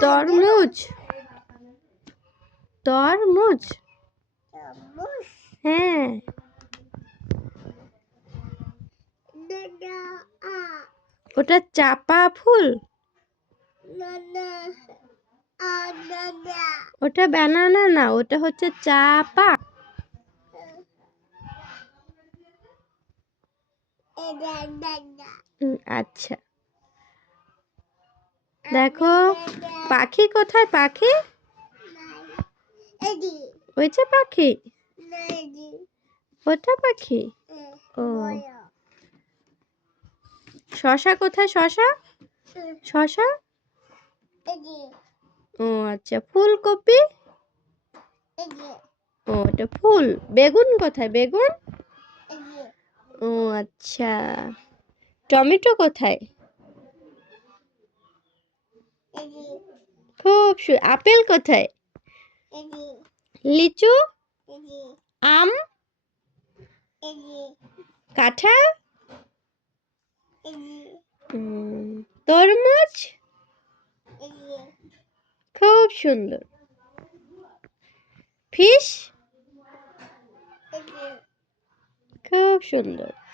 তরমুজ। তরমুজ। হ্যাঁ। ওটা চাপা ফুল? ওটা ব্যানানা না ওটা হচ্ছে চাপা। আচ্ছা দেখো, পাখি কোথায়, পাখি. ওই যে পাখি ওটা পাখি. ও. শশা কোথায়, শশা. শশা ও আচ্ছা ফুলকপি ও ওটা ফুল বেগুন কোথায় বেগুন আচ্ছা। টমেটো কোথায়? খুব সু- আপেল কোথায়? লিচু? আম. কাঁঠাল? উম, তরমুজ? খুব সুন্দর। ফিশ? খুব সুন্দর।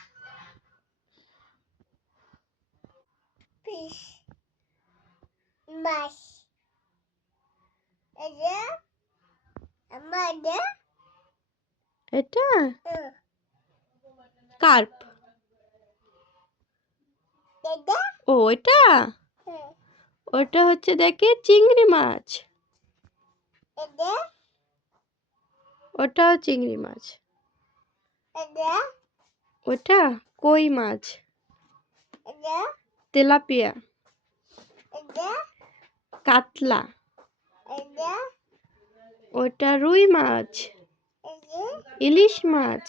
Amanda. এটা. কার্প. ও এটা. ওটা হচ্ছে দেখে চিংড়ি মাছ. ওটাও চিংড়ি মাছ. ওটা কই মাছ. তেলাপিয়া. কাতলা। ওটা রুই মাছ। ইলিশ মাছ।